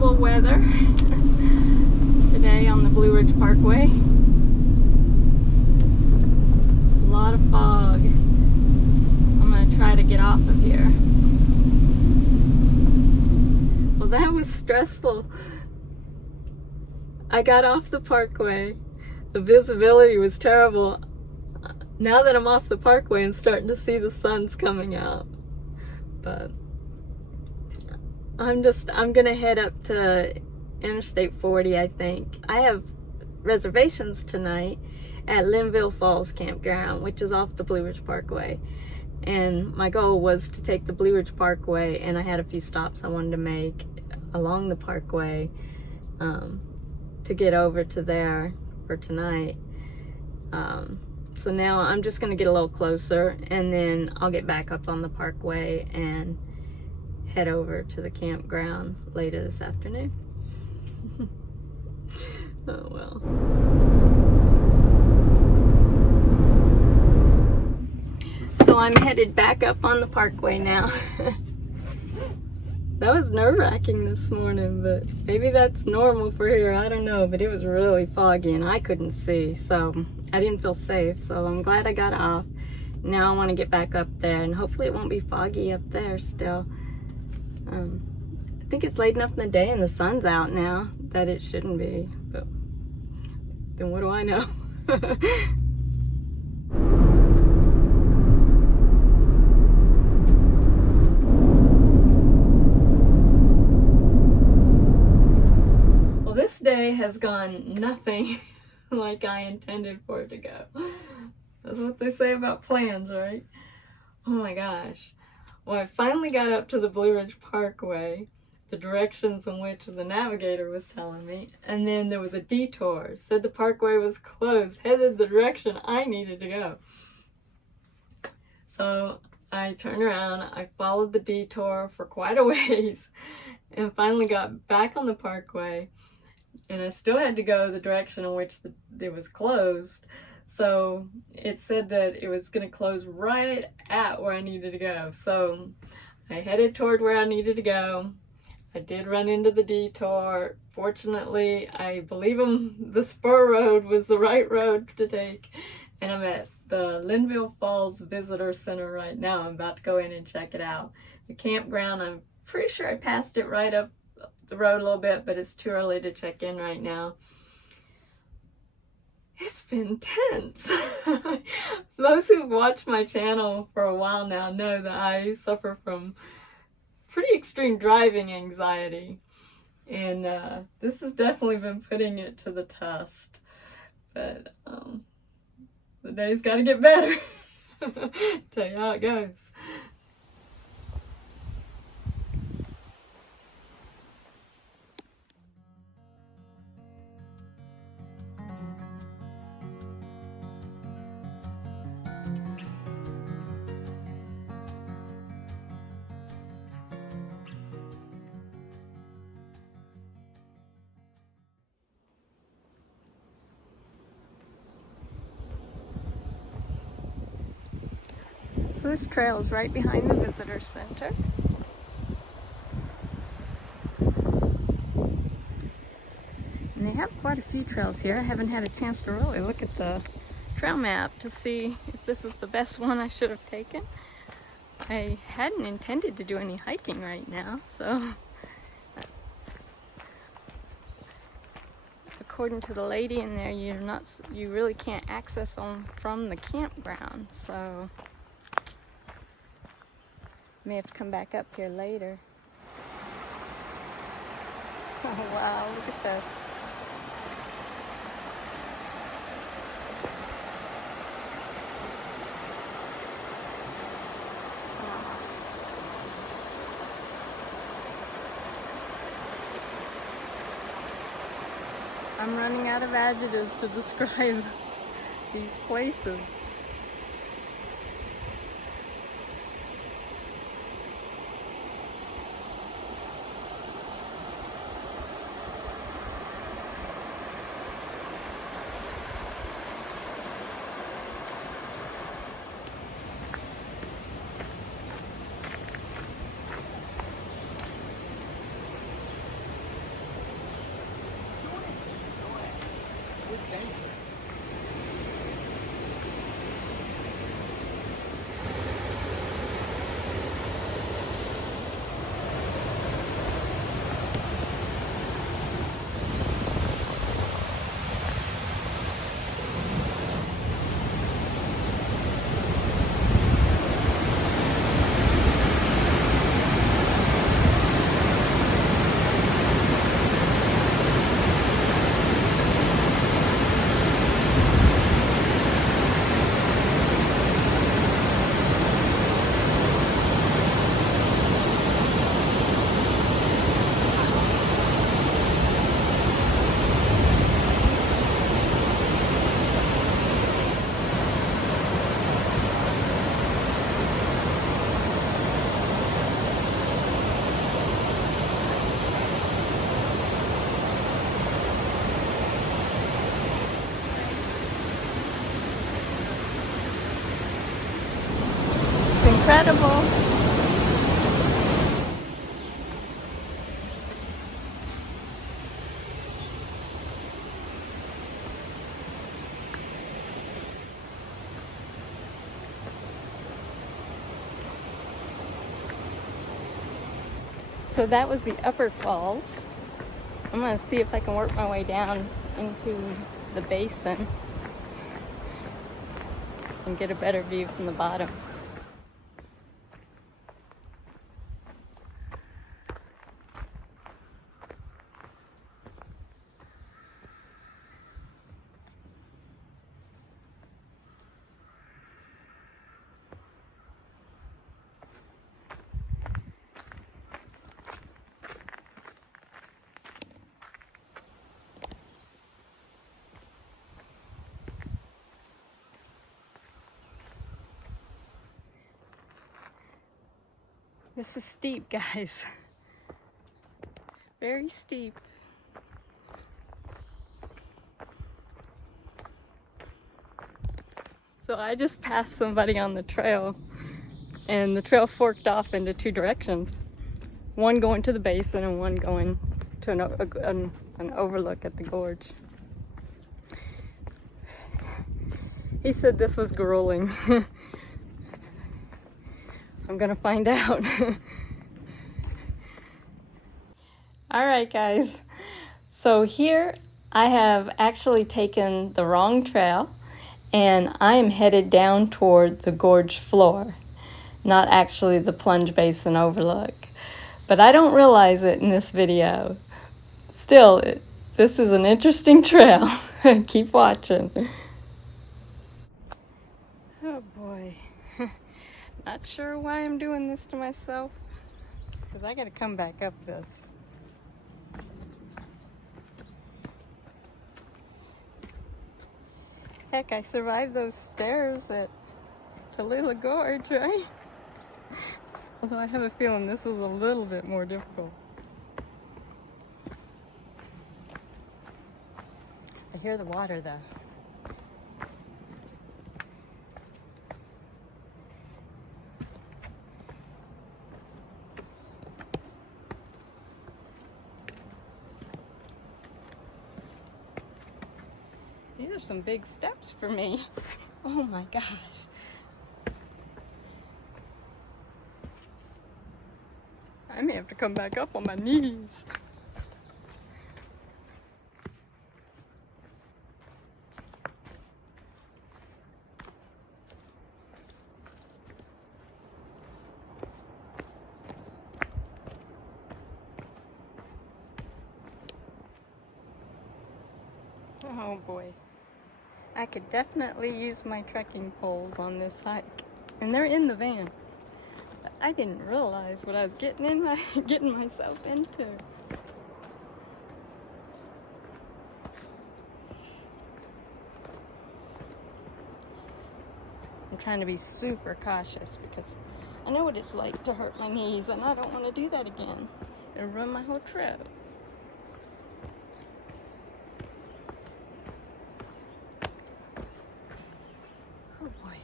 terrible weather today on the Blue Ridge Parkway. A lot of fog. I'm going to try to get off of here. Well, that was stressful. I got off the parkway. The visibility was terrible. Now that I'm off the parkway, I'm starting to see the sun's coming out. But I'm gonna head up to Interstate 40, I think. I have reservations tonight at Linville Falls campground, which is off the Blue Ridge Parkway. And my goal was to take the Blue Ridge Parkway, and I had a few stops I wanted to make along the parkway to get over to there for tonight. So now I'm just gonna get a little closer, and then I'll get back up on the parkway and head over to the campground later this afternoon. Oh well. So I'm headed back up on the parkway now. That was nerve-wracking this morning, but maybe that's normal for here, I don't know. But it was really foggy and I couldn't see, so I didn't feel safe. So I'm glad I got off. Now I want to get back up there, and hopefully it won't be foggy up there still. I think it's late enough in the day and the sun's out now that it shouldn't be, but then what do I know? Well, this day has gone nothing like I intended for it to go. That's what they say about plans, right? Oh my gosh. Well, I finally got up to the Blue Ridge Parkway, the directions in which the navigator was telling me, and then there was a detour. Said the parkway was closed, headed the direction I needed to go. So I turned around, I followed the detour for quite a ways, and finally got back on the parkway, and I still had to go the direction in which it was closed. So it said that it was going to close right at where I needed to go. So I headed toward where I needed to go. I did run into the detour. Fortunately, I believe the spur road was the right road to take. And I'm at the Linville Falls Visitor Center right now. I'm about to go in and check it out. The campground, I'm pretty sure I passed it right up the road a little bit, but it's too early to check in right now. It's been tense. Those who've watched my channel for a while now know that I suffer from pretty extreme driving anxiety. And this has definitely been putting it to the test. But the day's got to get better. Tell you how it goes. So this trail is right behind the visitor center. And they have quite a few trails here. I haven't had a chance to really look at the trail map to see if this is the best one I should have taken. I hadn't intended to do any hiking right now, so according to the lady in there, you really can't access them from the campground, so may have to come back up here later. Oh wow, look at this. I'm running out of adjectives to describe these places. incredible. So that was the upper falls. I'm gonna see if I can work my way down into the basin and get a better view from the bottom. This is steep, guys. Very steep. So I just passed somebody on the trail, and the trail forked off into two directions. One going to the basin and one going to an overlook at the gorge. He said this was grueling. I'm gonna find out. All right, guys. So here I have actually taken the wrong trail, and I'm headed down toward the gorge floor, not actually the plunge basin overlook. But I don't realize it in this video. Still, this is an interesting trail. Keep watching. Oh boy. Not sure why I'm doing this to myself, because I gotta come back up this. Heck, I survived those stairs to Linville Gorge, right? Although I have a feeling this is a little bit more difficult. I hear the water though. These are some big steps for me. Oh my gosh. I may have to come back up on my knees. Oh boy. I could definitely use my trekking poles on this hike. And they're in the van. But I didn't realize what I was getting myself into. I'm trying to be super cautious because I know what it's like to hurt my knees, and I don't want to do that again. It'll ruin my whole trip. Oh boy.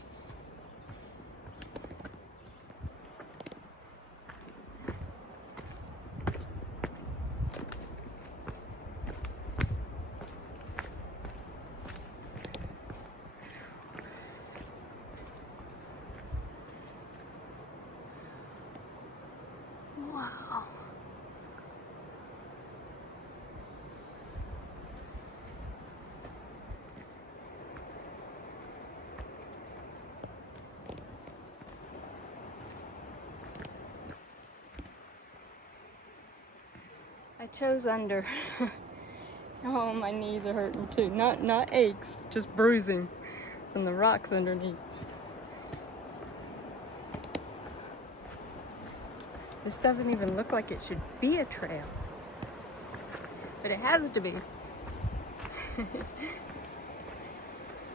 Wow. I chose under. Oh, my knees are hurting too. Not aches, just bruising from the rocks underneath. This doesn't even look like it should be a trail, but it has to be.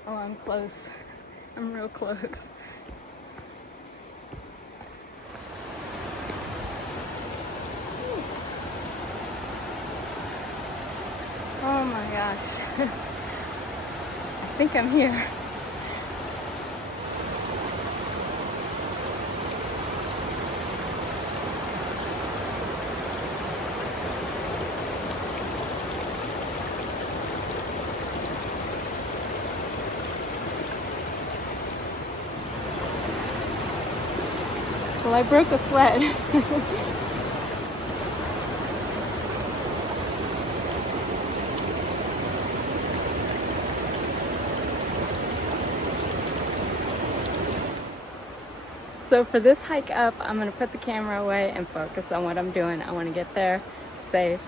Oh, I'm close. I'm real close. Oh my gosh. I think I'm here. Well, I broke a sled. So for this hike up, I'm going to put the camera away and focus on what I'm doing. I want to get there safe.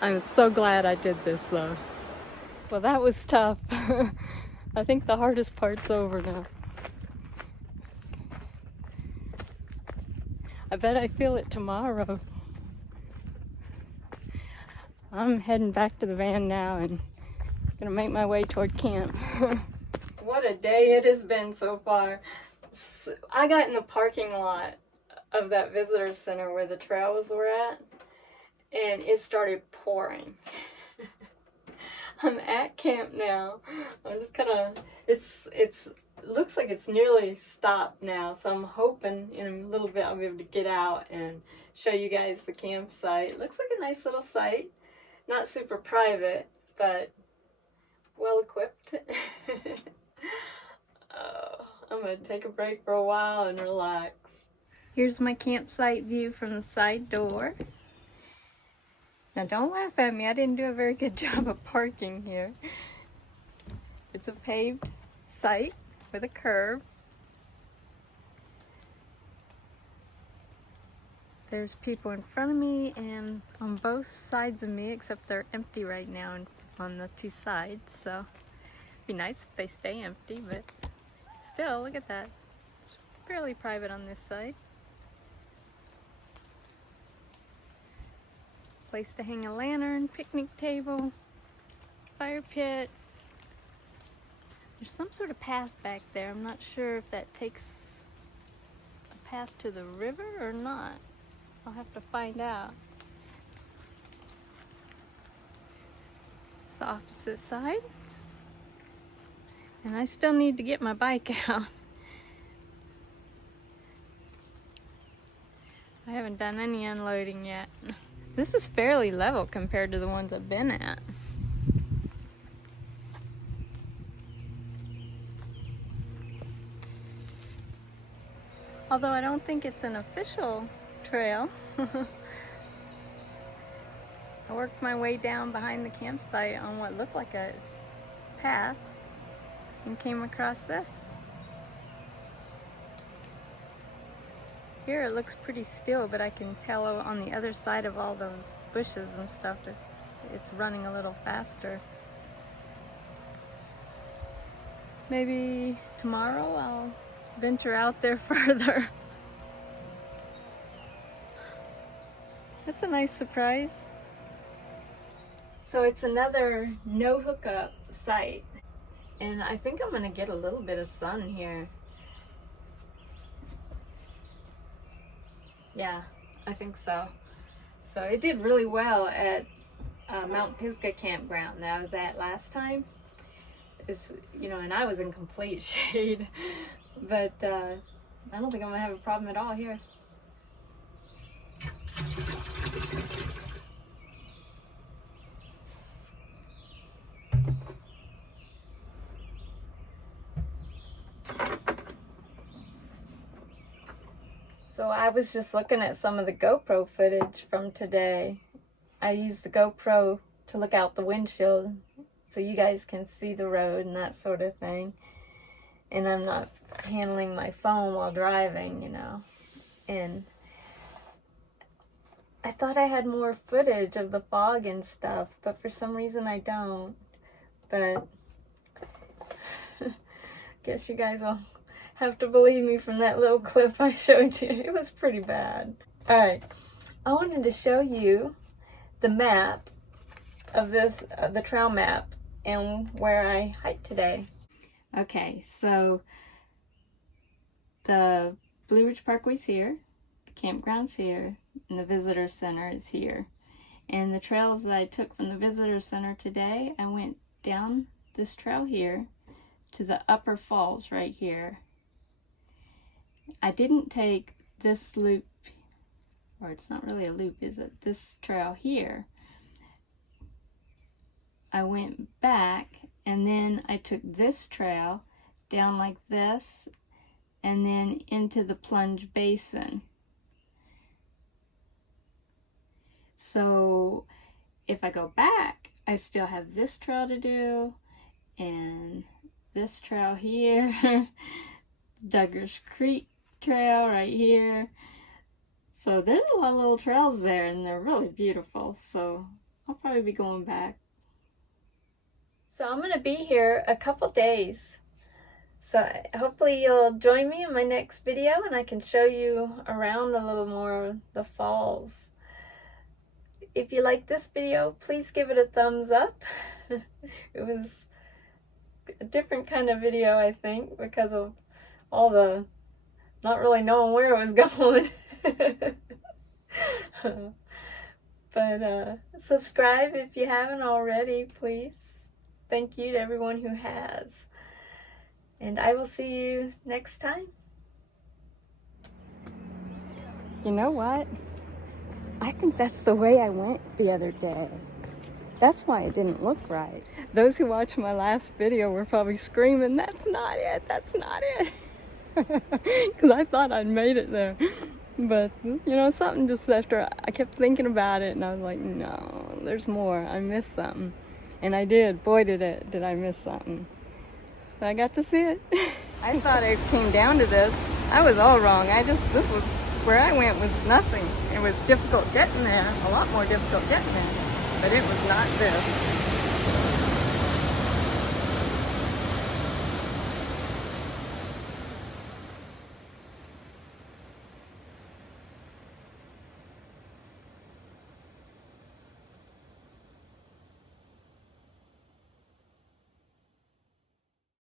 I'm so glad I did this though. Well, that was tough. I think the hardest part's over now. I bet I feel it tomorrow. I'm heading back to the van now and gonna make my way toward camp. What a day it has been so far. I got in the parking lot of that visitor center where the trails were at, and it started pouring. I'm at camp now. I'm just kind of, it looks like it's nearly stopped now, so I'm hoping in a little bit I'll be able to get out and show you guys the campsite. It looks like a nice little site. Not super private, but well equipped. I'm gonna take a break for a while and relax. Here's my campsite view from the side door. Now don't laugh at me, I didn't do a very good job of parking here. It's a paved site with a curb. There's people in front of me and on both sides of me, except they're empty right now on the two sides, so it'd be nice if they stay empty, but still, look at that. It's fairly private on this side. Place to hang a lantern, picnic table, fire pit. There's some sort of path back there. I'm not sure if that takes a path to the river or not. I'll have to find out. It's the opposite side. And I still need to get my bike out. I haven't done any unloading yet. This is fairly level compared to the ones I've been at. Although I don't think it's an official trail. I worked my way down behind the campsite on what looked like a path and came across this. Here it looks pretty still, but I can tell on the other side of all those bushes and stuff that it's running a little faster. Maybe tomorrow I'll venture out there further. That's a nice surprise. So it's another no hookup site, and I think I'm gonna get a little bit of sun here. Yeah, I think so. So it did really well at Mount Pisgah campground that I was at last time. And I was in complete shade, but I don't think I'm gonna have a problem at all here. So I was just looking at some of the GoPro footage from today. I used the GoPro to look out the windshield so you guys can see the road and that sort of thing. And I'm not handling my phone while driving, And I thought I had more footage of the fog and stuff, but for some reason I don't. But guess you guys will have to believe me from that little clip I showed you. It was pretty bad. Alright, I wanted to show you the map of this, the trail map, and where I hiked today. Okay, so the Blue Ridge Parkway's here, the campground's here, and the visitor center is here. And the trails that I took from the visitor center today, I went down this trail here to the upper falls right here. I didn't take this loop, or it's not really a loop, is it? This trail here. I went back and then I took this trail down like this and then into the plunge basin. So if I go back, I still have this trail to do, and this trail here, Duggars Creek trail right here. So there's a lot of little trails there, and they're really beautiful. So I'll probably be going back. So I'm going to be here a couple days. So hopefully you'll join me in my next video, and I can show you around a little more of the falls. If you like this video, please give it a thumbs up. It was a different kind of video, I think, because of all the not really knowing where it was going. But subscribe if you haven't already, please. Thank you to everyone who has. And I will see you next time. You know what? I think that's the way I went the other day. That's why it didn't look right. Those who watched my last video were probably screaming, "That's not it, that's not it." Because I thought I'd made it there. But, you know, something just after I kept thinking about it, and I was like, no, there's more. I missed something. And I did. Boy, did I miss something. But I got to see it. I thought it came down to this. I was all wrong. This was, where I went was nothing. It was difficult getting there, a lot more difficult getting there. But it was not this.